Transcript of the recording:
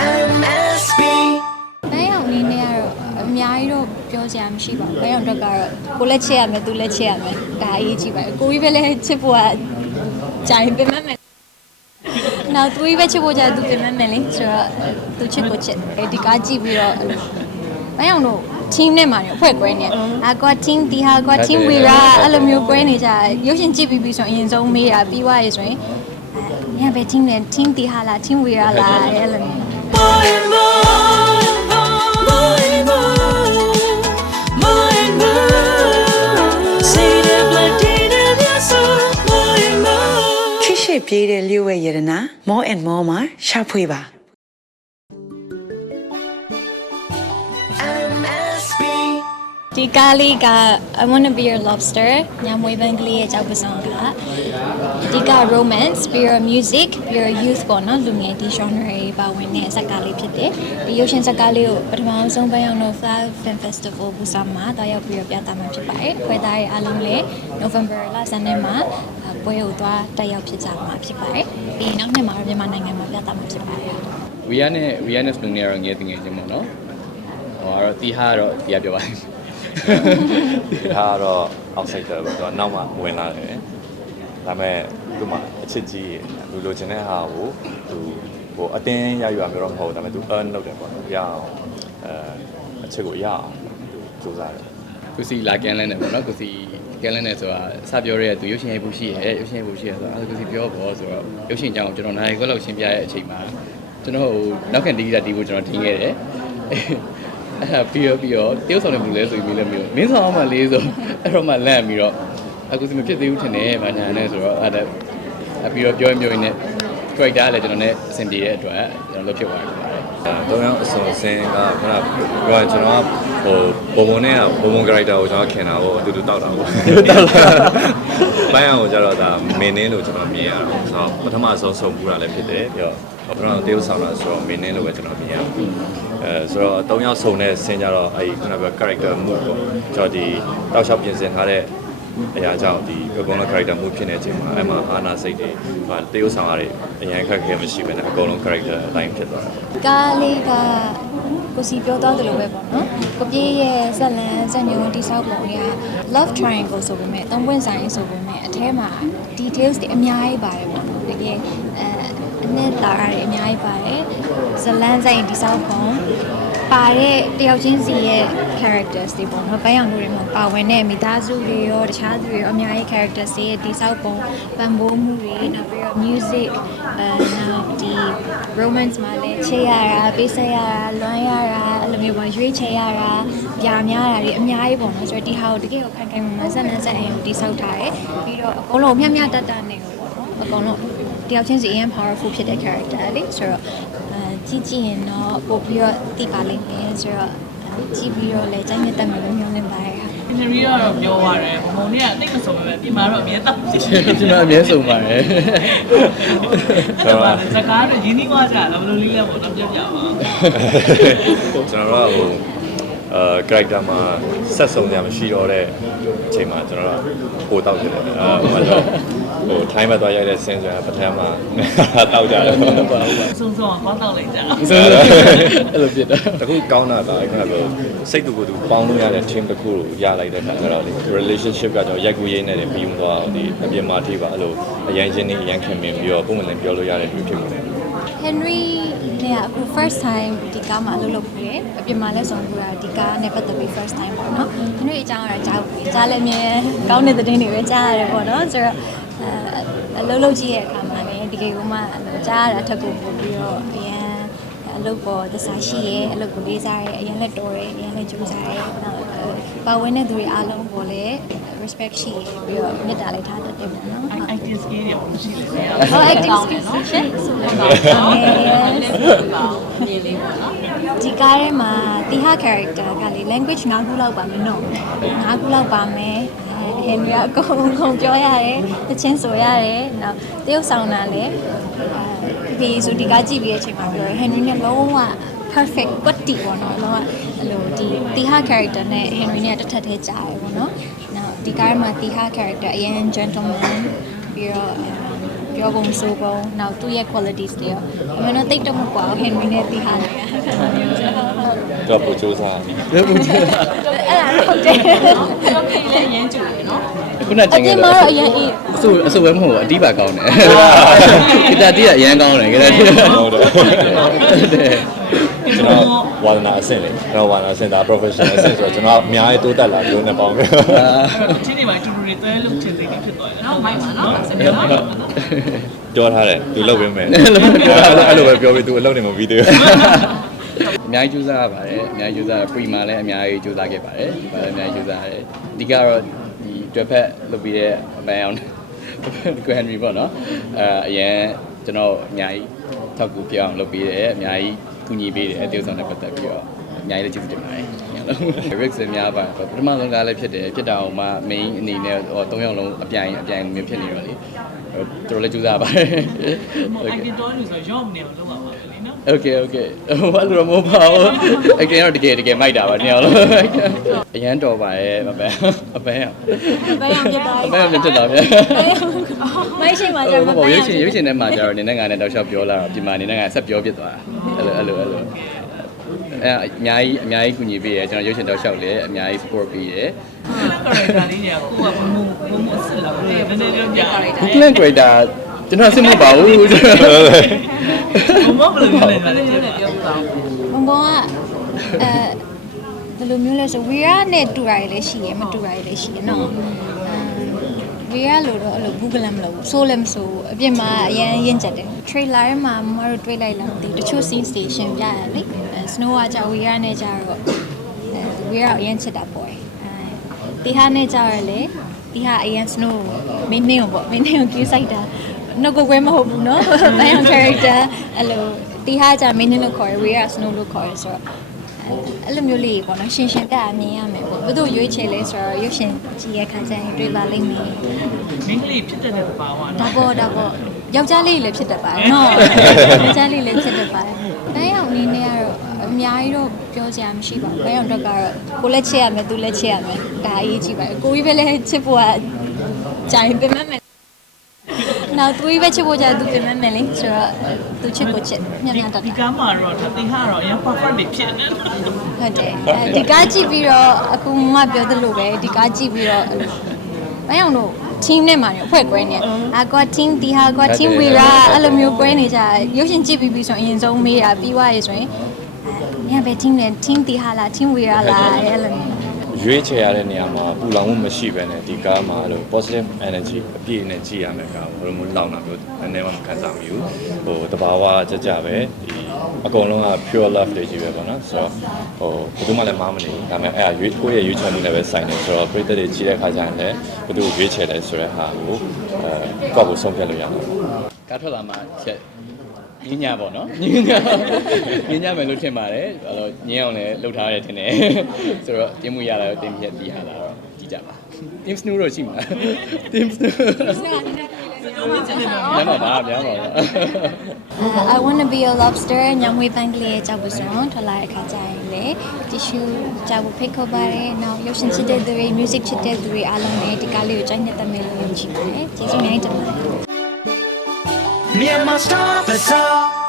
MSB ဘန်းအောင်အနေနဲ့ကတော့အများကြီးတော့ပြောစရာမရှိပါဘူးဘန်းအောင်တော့ကတော့ကိုလည်းချစ်ရမယ်သူလည်းချစ်ရမယ်ဒါအရေးကြီးပါတယ်ကိုကြီးပဲလည်းချစ်ဖို့ကကြိုင်ပင်မမယ်နောက်သူကြီးပဲချစ်ဖို့ကြသူပင်မမယ်လေဆိုတော့သူချစ်ကိုချစ်အဲဒီကားကြည့်ပြီးတော့အဲ့လိုဘန်းအောင်တို့ team နဲ့မှာနေအဖွဲ့ကွဲနေအာကွာ team တီဟာကွာ team ဝီရာအဲ့လိုမျိုးကွဲနေကြရုပ်ရှင်ကြည့်ပြီးပြီဆိုရင်အရင်ဆုံးမေးတာပြီးသွားရေဆိုရင်အဲညဘယ် team လဲ team တီဟာလား team ဝီရာလားအဲ့လိုမျိုး ပြေးတဲ့လျှို့ဝဲရတနာ more and more မှာရှာဖွေပါ MSB ဒီကားလေးက I want to be your lobster ညမွေးပန်းကလေးရဲ့ကြောက်ပစုံက အဓိက romance ပြီးတော့ music ပြီးတော့ youth ပေါ့နော်လူငယ်ဒီ genre တွေပါဝင်တဲ့ဇာတ်ကားလေးဖြစ်တယ်ဒီရုပ်ရှင်ဇာတ်ကားလေးကိုပထမဆုံးပန်းရောက်တော့ Flower Film Festival ဘူဆာမှာတာရောက်ပြီးတော့ပြသမှာဖြစ်ပါတယ်ခွဲသားရဲ့အားလုံးလည်း November လဆန်းထဲမှာအဲပွဲကိုသွားတက်ရောက်ဖြစ်ကြမှာဖြစ်ပါတယ်ပြီးရင်နောက်နှစ်မှာတော့မြန်မာနိုင်ငံမှာပြသမှာဖြစ်ပါတယ်ဝီယာနဲ့ဝီယာနဲ့စနူနေရတော့ငယ်တင်ငယ်ချင်းပေါ့နော်ဟောတော့တီဟာကတော့တီဟာပြောပါလိမ့်ဒီဟာကတော့ outsider ပဲသူကနောက်မှဝင်လာတယ်ဒါပေမဲ့ သူမှအချစ်ကြီးရယ်လူလိုချင်တဲ့ဟာကိုသူဟိုအတင်းရယူရမျိုးတော့မဟုတ်ဘူးဒါပေမဲ့သူ earn လုပ်တယ်ပေါ့နော်ရအောင်အဲအချစ်ကိုရအောင်သူစူးစမ်းတယ်ကိုစီလာကန်လန်းနဲ့ပေါ့နော်ကိုစီကန်လန်းနဲ့ဆိုတာစပြောရဲသူရုပ်ရှင်ရိုက်ဖို့ရှိရဲရုပ်ရှင်ရိုက်ဖို့ရှိရဲဆိုတော့အဲကိုစီပြောပေါ့ဆိုတော့ရုပ်ရှင်ကြောင်ကျွန်တော်နိုင်ခွက်လောက်ရှင်းပြရဲ့အချိန်မှာကျွန်တော်ဟိုနောက်ခံတီးတာတီးဖို့ကျွန်တော်ထင်ခဲ့တယ်အဲ့ဒါပြီးတော့ပြီးတော့တရုတ်ဆောင်နေဘူးလဲဆိုပြီးလည်းမျိုးမင်းဆောင်အောင်မလေးဆိုအဲ့တော့မှလန့်ပြီးတော့ အခုစီမဖြစ်သေးဘူးထင်တယ်ဗာညာနဲ့ဆိုတော့အဲ့ဒါပြီးတော့ပြောရင်ပြောရင်နဲ့ character လည်းကျွန်တော်နဲ့အဆင်ပြေတဲ့အတွက်ကျွန်တော်လုပ်ဖြစ်သွားတယ်ပါတယ်အဲတော့ရောက်အစုံစင်းကခဏပြောရကျွန်တော်ကဟိုပုံပုံနဲ့ကပုံပုံ character ကိုကျွန်တော်ခင်တာကိုအတူတူတောက်တာပေါ့တောက်လာပိုင်းအောင်ကျတော့ဒါမင်းင်းလို့ကျွန်တော်မြင်ရတော့ဆိုတော့ပထမဆုံးဆုံပူတာလည်းဖြစ်တယ်ပြီးတော့ပထမတေးဥဆောင်တာဆိုတော့မင်းင်းလို့ပဲကျွန်တော်မြင်ရအဲဆိုတော့အတုံးရောက်ဆုံတဲ့ဆင်းကြတော့အဲဒီခုနကပြော character move ပေါ့ကျွန်တော်ဒီတောက်လျှောက်ပြင်ဆင်ထားတဲ့ အရာကြောင့်ဒီအကုန်လုံး character move ဖြစ်နေတဲ့အချိန်မှာအဲ့မှာအာနာစိတ်တွေဟာတေးဥဆောင်ရတဲ့အရင်ခက်ခဲမရှိဘဲနဲ့အကုန်လုံး character အတိုင်းဖြစ်သွားတယ်ကားလေးကကိုစီပြောသွားသလိုပဲပေါ့နော်ကိုပြေးရဲ့ဇက်လန်ဇက်ညုံတိဆောက်ပုံတွေက love triangle ဆိုပေမဲ့သုံးပွင့်ဆိုင်ဆိုပေမဲ့အထဲမှာ details တွေအများကြီးပါတယ်ပေါ့နော်တကယ်အဲအနှစ်သာရတွေအများကြီးပါတယ်ဇလန်ဆိုင်တိဆောက်ပုံ ပါတဲ့တယောက်ချင်းစီရဲ့ characters တွေပေါ့နော်ဘယ်အောင်လို့တွေမှာပါဝင်တဲ့မိသားစုတွေရောတခြားသူတွေရောအများကြီး characters တွေရဲ့တိဆောက်ပုံပံ့ပိုးမှုတွေနောက်ပြီးတော့ music အဲနောက်ဒီ romance မှာလည်းချေရတာပေးဆက်ရတာလွမ်းရတာအဲ့လိုမျိုးပေါ့ရွေးချယ်ရတာပြာများတာတွေအများကြီးပေါ့နော်ဆိုတော့ဒီဟာကိုတကယ်ကိုခိုင်ခိုင်မာမာဆက်နက်ဆက်အရင်ကိုတိဆောက်ထားတယ်ပြီးတော့အကုန်လုံးမျှမျှတတနဲ့ကိုပေါ့နော်အကုန်လုံးတယောက်ချင်းစီအရင် powerful ဖြစ်တဲ့ character လေဆိုတော့အဲ ကြည့်ကြည့်ရင်တော့ပို့ပြီးတော့သိပါလိမ့်မယ်ဆိုတော့အဲကြည့်ပြီးတော့လည်းကျိုင်းနဲ့တက်မယ်လို့မျှော်လင့်ပါတယ်ဟာအင်တာဗျူးကတော့ပြောရတယ်ဘုံနဲ့ကတိတ်မဆုံးပဲပြင်မာတော့အမြဲတက်တယ်ကျွန်တော်အမြဲဆုံးပါတယ်ကျွန်တော်စကားတွေရင်းနှီးသွားကြတာဘယ်လိုလေးလဲပေါ့တော့ပြပြပါကျွန်တော်တို့ကဟိုအဲ character မှာဆက်ဆုံးရမရှိတော့တဲ့အချိန်မှာကျွန်တော်တို့ပိုတောက်တယ်အဲဟိုမှာတော့ ဟို time မှာသွားရိုက်တဲ့ scene ဆိုတာပထမတောက်ကြတယ်ဟုတ်ပါဘူးပါဆုံးဆုံးကောင်းတော့လိုက်ကြဆိုတော့အဲ့လိုဖြစ်တာတခုကောင်းတာကခဏပြောစိတ်တူကိုယ်တူပေါင်းလို့ရတဲ့ team တစ်ခုကိုရလိုက်တဲ့ခါကျတော့လေ relationship ကကျွန်တော်ရိုက်ကူးရင်းနဲ့ပြီးမှသွားဒီအပြင်မှာထိပါအဲ့လိုအရင်ချင်းနေအရင်ခင်မင်ပြီးတော့ပုံမှန်လည်းပြောလို့ရတဲ့လူဖြစ်နေတယ် Henry နဲ့အခု first time ဒီကားမှာအလုပ်လုပ်ပြီးတယ်။အပြင်မှာလည်းဆောင်ပြီးတာဒီကားနဲ့ပတ်သက်ပြီး first time ပေါ့နော်။ Henry အကြောင်းကတော့ကြားဘူး။ကြားလည်းအမြဲကောင်းတဲ့သတင်းတွေပဲကြားရတယ်ပေါ့နော်။ဆိုတော့ အဲအလုပ်လုပ်ကြည့်တဲ့အခါမှာလည်းတကယ်ကမှကြားရတာထပ်ကိုပို့ပြီးတော့အရင်အလုပ်ပေါ်သစားရှိရဲ့အလုပ်ကိုလေးစားရဲ့အရင်လက်တော်ရဲ့အရင်လက်ကြိုးစားရဲ့နောက်ပါဝင်တဲ့သူတွေအားလုံးပေါ်လည်း respect ရှိရဲ့ပြီးတော့မေတ္တာလည်းထားတတ်တယ်ပေါ့နော်။ acting skill တွေပေါ့ရှိတယ်ဆရာဟော acting skills ရှင်ဆိုတော့မြေလေးပေါ့နော်ဒီကားထဲမှာတီဟာ character ကလေ language ၅ခုလောက်ပါမယ်နော်၅ခုလောက်ပါမယ် ဟန်ရီကအကုန်လုံးကုန်ပြောရတယ်တချင်းဆိုရတယ်နောက်တရုပ်ဆောင်တာလည်းဒီဆိုဒီကားကြည့်ပြီးတဲ့အချိန်မှာပြောရဟန်ရီနဲ့လုံးဝ perfect ကွတ်တီပေါ့နော်လုံးဝအဲ့လိုဒီတီဟာ character နဲ့ဟန်ရီနဲ့တစ်ထပ်သေးကြာရယ်ပေါ့နော်နောက်ဒီကားထဲမှာတီဟာ character အရင် gentleman ပြီးတော့ပြောကုန်ဆိုကုန်နောက်သူ့ရဲ့ qualities တွေရောအမှန်တော့တိတ်တော့မကွာဘူး Henry နဲ့တီဟာနေတာခဏမျိုးဆိုတော့ ဟုတ်တော့ပို့စူးစမ်းအဲ့ဒါဟုတ်တယ်ခုနကျအင်ပြခဲ့င်တော့မှာတော့အရင်အေးအဆူအဆူပဲမဟုတ်ဘူးအတီးပါကောင်းတယ်ဂီတာတီးကအရန်ကောင်းတယ်ဂီတာတီးဟုတ်တယ်ဟုတ်တယ်ကျွန်တော်ဝါဒနာအဆင့်လေကျွန်တော်ဝါဒနာအဆင့်ဒါ professional အဆင့်ဆိုတော့ကျွန်တော်အများကြီးတိုးတက်လာပြီးတော့နှစ်ပေါင်းပဲချင်းတွေမှာတူတူတွေတွဲလို့ချင်သေးတယ်ဖြစ်သွားတယ်နော်မိုက်ပါနော်ဆက်ပြီးတော့ပြောထားတယ်သူလုပ်ပေးမယ်အဲ့လိုပဲပြောပြီးသူအလုပ်နေမပြီးသေးဘူး အများကြီးကြိုးစားရပါတယ်အများကြီးကြိုးစား pre မှာလည်းအများကြီးကြိုးစားခဲ့ပါတယ်ဒါလည်းအများကြီးကြိုးစားရတယ်အဓိကတော့ဒီတွဲဖက်လုပ်ပြီးတဲ့အပန်းအောင်ကွန်ဟန်ရီပေါ့နော်အဲအရင်ကျွန်တော်အများကြီးထောက်ကူပြအောင်လုပ်ပြီးတယ်အများကြီးကူညီပေးတယ်အတေးဆောင်နဲ့ပတ်သက်ပြီးတော့အများကြီးလည်းကျေးဇူးတင်ပါတယ်ညလုံး Rick စများပါပထမဆုံးကားလည်းဖြစ်တယ်ဖြစ်တာအောင်မှ main အနေနဲ့ဟို၃ယောက်လုံးအပြိုင်အပြိုင်မျိုးဖြစ်နေတော့လေတော်တော်လည်းကြိုးစားပါတယ်ဟိုအိုက်တင်တော်လို့ဆိုရော့မနေအောင်လုပ်ပါပါလေနော် โอเคโอเคဟိုအဲ့လိုတော့မဟုတ်ပါဘူးအကင်တော့တကယ်တကယ်မိုက်တာပါညောင်းလို့အရန်တော်ပါရဲ့မပန်းမပန်းရ ဘယ်အောင်ဖြစ်သွား မပန်းရဖြစ်တာဗျ မိုက်ရှိမှကျ ဟို တော့ ဘောရွေးရှင်ရွေးရှင်ထဲမှာကျတော့နေနဲ့ငါနဲ့တောက်လျှောက်ပြောလာတော့ဒီမှာနေနဲ့ငါဆက်ပြောဖြစ်သွားတာအဲ့လိုအဲ့လိုအဲ့လိုအဲအများကြီးအများကြီးကူညီပေးရဲကျွန်တော်ရွေးရှင်တောက်လျှောက်လည်းအများကြီး support ပေးရဲ ကာရီတာလေးတွေကကိုကဘုံဘုံဘုံဘုံစစ်လာတယ်နည်းနည်းပြောပြကာရီတာ Google Creator ကျွန်တော်စစ်မပါဘူး ကျွန်တော်ဘုံဘုံဘယ်လိုပြောလဲလည်းပြောပြပါဦးဘုံဘုံကအဲဘယ်လိုမျိုးလဲဆိုဝီရာနဲ့တူတာတွေလည်းရှိရယ်မတူတာတွေလည်းရှိရယ်နော်ဝီရာလို့တော့အဲ့လိုဘူးကလမ်မလို့ဆိုးလည်းမဆိုးအပြစ်မှာအရင်ရင့်ကျက်တယ် trailer ထဲမှာမမတို့တွေးလိုက်လားမသိဘူးတချို့ scene station ပြရလေ snow ကကြာဝီရာနဲ့ကြာတော့အဲဝီရာအရင်ချစ်တာပေါ့အဲတီဟာနဲ့ကြာရလေတီဟာအရင် snow မင်းနေအောင်ပေါ့မင်းနေအောင်ကြီးဆိုင်တာ နှုတ်ကွယ်မဟုတ်ဘူးเนาะ ဘယ်အောင် character အဲ့လိုတီဟာကြာမင်းနေလို့ခေါ်ရဝီရာ snow လို့ခေါ်ရဆိုတော့ အဲ့လိုမျိုးလေးပေါ့နော်ရှင်ရှင်တက်အမြင်ရမယ်ပေါ့ဘယ်သူရွေးချယ်လဲဆိုတော့ရွေးရှင်ကြည့်ရခါကျရင်တွေ့ပါလိမ့်မယ် မင်းကလေးဖြစ်တဲ့ပါဝါ ဒါ နော် ပေါ့ဒါပေါ့ယောက်ျားလေးလည်းဖြစ်တတ်ပါတယ်နော်ယောက်ျားလေးလည်းဖြစ်တတ်ပါတယ်ဘဲအောင်အနေနဲ့ကတော့အများကြီးတော့ပြောစရာမရှိပါဘူးဘဲအောင်တော့ကတော့ကိုလည်းချစ်ရမယ်သူလည်းချစ်ရမယ်ဒါအရေးကြီးပါတယ်ကိုကြီးပဲလည်းချစ်ဖို့ကကြိုင်ပင်မဲ့မယ် နောက်သူကြီးပဲချစ်ဖို့ကြသူပင်မဲ့မယ်လေဆိုတော့သူချစ်ကိုချစ်ညံ့ညံ့တတ်ဒီတာကားမှာတော့တင်ဟာတော့အရင် perfect တွေဖြစ်နေတယ်ဟုတ်တယ်အဲဒီကားကြည့်ပြီးတော့အခုမမပြောသလိုပဲဒီကားကြည့်ပြီးတော့အဲ့လိုဘယ်အောင်လို့ team နဲ့မှနေအဖွဲ့ကွဲနေအာကွာ team တီဟာကွာ team ဝီရာအဲ့လိုမျိုးကွဲနေကြရုပ်ရှင်ကြည့်ပြီးပြီဆိုရင်အရင်ဆုံးမေးတာပြီးွားရဆိုရင်အဲညဘယ် team လဲ team တီဟာလား team ဝီရာလားအဲ့လိုမျိုး ရွေးချယ်ရတဲ့နေရာမှာပူလောင်မှုမရှိဘဲနဲ့ဒီကားမှာလို့ positive energy အပြည့်နဲ့ကြည့်ရမယ်ကားဘယ်လိုမျိုးလောင်တာမျိုးနည်းနည်းမှမခံစားမိဘူးဟိုတဘာဝကြကြပဲဒီအကုန်လုံးက pure love တွေကြီးပဲပေါ့နော်ဆိုတော့ဟိုဘယ်သူမှလည်းမားမနေဘူးဒါပေမဲ့အဲ့ဒါရွေးကိုယ့်ရဲ့ရွေးချယ်မှုနဲ့ပဲဆိုင်တယ်ဆိုတော့ပရိသတ်တွေကြည့်တဲ့ခါကျရင်လည်းဘယ်သူကိုရွေးချယ်လဲဆိုတဲ့ဟာကိုအဲကိုယ့်ကိုဆုံးဖြတ်လို့ရတယ်ကားထွက်လာမှချက် ညင်ညာပေါ့နော်ညင်ညာညင်ညာမယ်လို့ထင်ပါတယ်အဲ့တော့ညင်အောင်လည်းလှုပ်ထားရတယ်ထင်တယ်ဆိုတော့တင်းမှုရလာတော့တင်းပြက်တီးရလာတော့ကြည့်ကြပါ Team Snoo တော့ရှိမှာ Team Snoo ညမှာပါညမှာပါ I want to be a lobster ညမွေးပန်းကလေးကြောက်ဖို့ဆိုတော့ထွက်လာတဲ့အခါကျရင်လေ tissue ကြောက်ဖို့ဖိတ်ခေါ်ပါတယ်နောက်ရုပ်ရှင်ချစ်တဲ့သူတွေ music ချစ်တဲ့သူတွေအားလုံးလည်းဒီကားလေးကိုကြိုက်နေတတ်မယ်လို့ယုံကြည်ပါတယ်ကျေးဇူးအများကြီးတင်ပါတယ် Bien más tard,